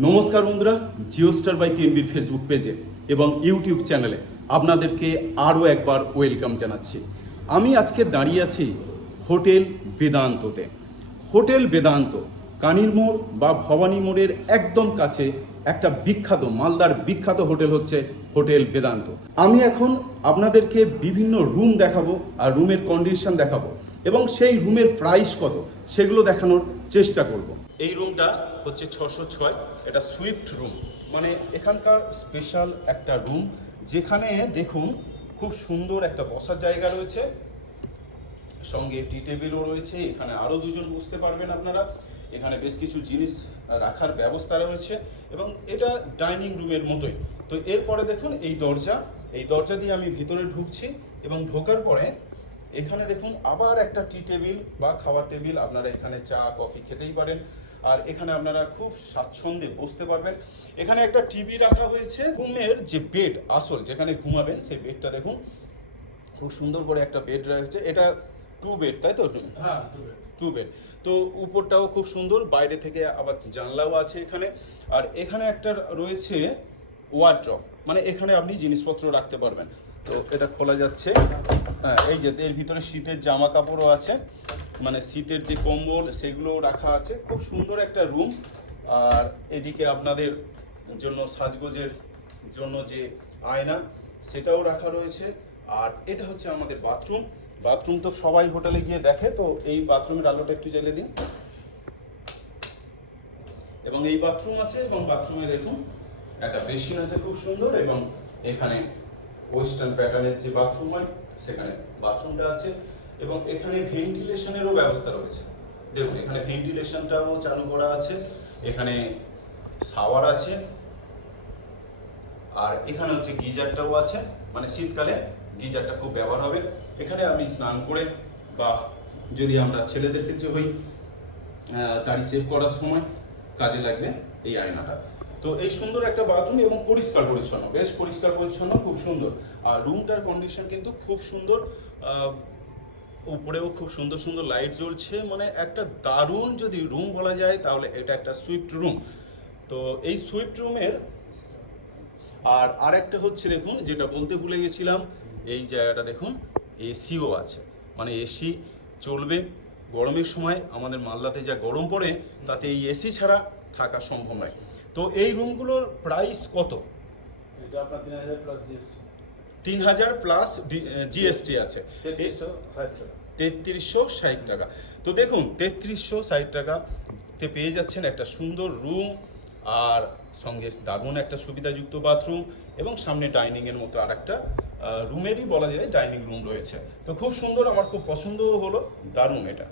নমস্কার বন্ধুরা, Jio Star by টিএনবির ফেসবুক পেজে এবং ইউটিউব চ্যানেলে আপনাদেরকে আরও একবার ওয়েলকাম জানাচ্ছি। আমি আজকে দাঁড়িয়ে আছি হোটেল বেদান্ততে। হোটেল বেদান্ত, কানির মোড় বা ভবানী মোড়ের একদম কাছে একটা বিখ্যাত, মালদার বিখ্যাত হোটেল হচ্ছে হোটেল বেদান্ত। আমি এখন আপনাদেরকে বিভিন্ন রুম দেখাবো আর রুমের কন্ডিশন দেখাবো এবং সেই রুমের প্রাইস কত সেগুলো দেখানোর চেষ্টা করব। এই রুমটা হচ্ছে ছশো ছয়, এটা সুইফট রুম। মানে এখানকার স্পেশাল একটা রুম, যেখানে দেখুন খুব সুন্দর একটা বসার জায়গা রয়েছে। সঙ্গে টি টেবিলও রয়েছে, এখানে আরও দুজন বসতে পারবেন আপনারা। এখানে বেশ কিছু জিনিস রাখার ব্যবস্থা রয়েছে এবং এটা ডাইনিং রুমের মতোই। তো এরপরে দেখুন এই দরজা এই দরজা দিয়ে আমি ভিতরে ঢুকছি এবং ঢোকার পরে এখানে দেখুন আবার একটা টি টেবিল বা খাবার টেবিল, আপনারা এখানে চা, কফি খেতেই পারেন। আর এখানে আপনারা খুব স্বাচ্ছন্দ্যে বসতে পারবেন। এখানে একটা টিভি রাখা হয়েছে। রুমের যে বেড আসল যেখানে ঘুমাবেন, সেই বেডটা দেখুন। খুব সুন্দর করে একটা বেড রয়েছে। এটা টু বেড তাই তো? হ্যাঁ টু বেড তো উপরটাও খুব সুন্দর বাইরে থেকে আবার জানলাও আছে এখানে। আর এখানে একটা রয়েছে ওয়ার্ড্রপ মানে এখানে আপনি জিনিসপত্র রাখতে পারবেন। তো এটা খোলা যাচ্ছে। হ্যাঁ এই যে এর ভিতরে শীতের জামা কাপড়ও আছে। মানে শীতের যে কম্বল সেগুলোও রাখা আছে। খুব সুন্দর একটা রুম আর এদিকে আপনাদের জন্য সাজগোজের জন্য যে আয়না সেটাও রাখা রয়েছে। আর এটা হচ্ছে আমাদের বাথরুম বাথরুম তো সবাই হোটেলে গিয়ে দেখে, তো এই বাথরুমের আলোটা একটু জ্বেলে দিন। এবং এই বাথরুম আছে, এবং বাথরুমে দেখুন, একটা বেসিন আছে খুব সুন্দর, এবং এখানে ওয়েস্টার্ন প্যাটার্নের যে বাথরুম হয়, সেখানে বাথরুমটা আছে, এবং এখানে ভেন্টিলেশনেরও ব্যবস্থা রয়েছে। দেখুন, এখানে ভেন্টিলেশনটাও চালু করা আছে, এখানে শাওয়ার আছে, আর এখানে হচ্ছে গিজারটাও আছে মানে শীতকালে গিজারটা খুব ব্যবহার হবে। এখানে আমি স্নান করে বা যদি আমরা ছেলেদের ক্ষেত্রে হই দাড়ি সেভ করার সময় কাজে লাগবে এই আয়নাটা। তো এই সুন্দর একটা বাথরুম এবং পরিষ্কার পরিচ্ছন্ন, বেশ পরিষ্কার পরিচ্ছন্ন, খুব সুন্দর। আর রুমটার কন্ডিশন কিন্তু খুব সুন্দর উপরেও খুব সুন্দর সুন্দর লাইট জ্বলছে। মানে একটা দারুণ যদি রুম বলা যায়, তাহলে এটা একটা সুইফট রুম তো এই সুইফট রুমের আর আরেকটা হচ্ছে দেখুন, যেটা বলতে ভুলে গেছিলাম এই জায়গাটা দেখুন এসিও আছে। মানে এসি চলবে গরমের সময় আমাদের মালদাতে যা গরম পড়ে তাতে এই এসি ছাড়া থাকা সম্ভব নয়। তো এই রুমগুলোর প্রাইস কত? তিন হাজার প্লাস জিএসটি আছে। তেত্রিশশো ষাট টাকা। তো দেখুন তেত্রিশশো ষাট টাকাতে পেয়ে যাচ্ছেন একটা সুন্দর রুম আর সঙ্গে দারুণ একটা সুবিধাযুক্ত বাথরুম এবং সামনে ডাইনিংয়ের মতো আর একটা রুমেরই বলা যায় ডাইনিং রুম রয়েছে। তো খুব সুন্দর, আমার খুব পছন্দও হলো দারুণ এটা।